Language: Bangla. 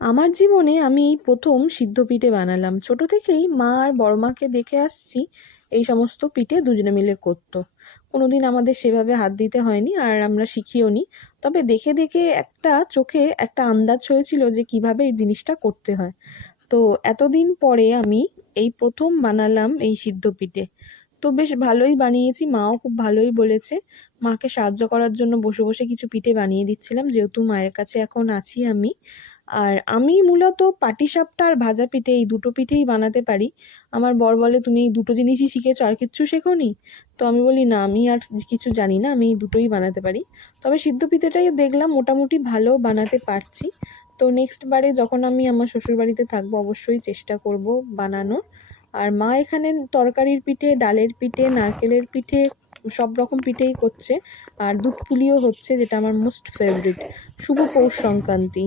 আমার জীবনে আমি এই প্রথম সিদ্ধ পিঠে বানালাম। ছোট থেকেই মা আর বড় মাকে দেখে আসছি এই সমস্ত পিঠে দুজনে মিলে করতো। কোনোদিন আমাদের সেভাবে হাত দিতে হয়নি আর আমরা শিখিওনি। তবে দেখে দেখে একটা চোখে একটা আন্দাজ হয়েছিল যে কিভাবে এই জিনিসটা করতে হয়। তো এতদিন পরে আমি এই প্রথম বানালাম এই সিদ্ধ পিঠে। তো বেশ ভালোই বানিয়েছি, মাও খুব ভালোই বলেছে। মাকে সাহায্য করার জন্য বসে বসে কিছু পিঠে বানিয়ে দিচ্ছিলাম, যেহেতু মায়ের কাছে এখন আছি আমি। আর আমি মূলত পাটিসাপটা আর ভাজা পিঠে এই দুটো পিঠেই বানাতে পারি। আমার বর বলে, তুমি এই দুটো জিনিসই শিখেছো, আর কিচ্ছু শেখোনি? তো আমি বলি, না, আমি আর কিছু জানি না, আমি এই দুটোই বানাতে পারি। তবে সিদ্ধ পিঠেটাই দেখলাম মোটামুটি ভালো বানাতে পারছি। তো নেক্সট বারে যখন আমি আমার শ্বশুরবাড়িতে থাকবো অবশ্যই চেষ্টা করব বানানোর। আর মা এখানে তরকারির পিঠে, ডালের পিঠে, নারকেলের পিঠে, সব রকম পিঠেই করছে। আর দুধ পুলিও হচ্ছে, যেটা আমার মোস্ট ফেভারিট। শুভ পৌষ সংক্রান্তি।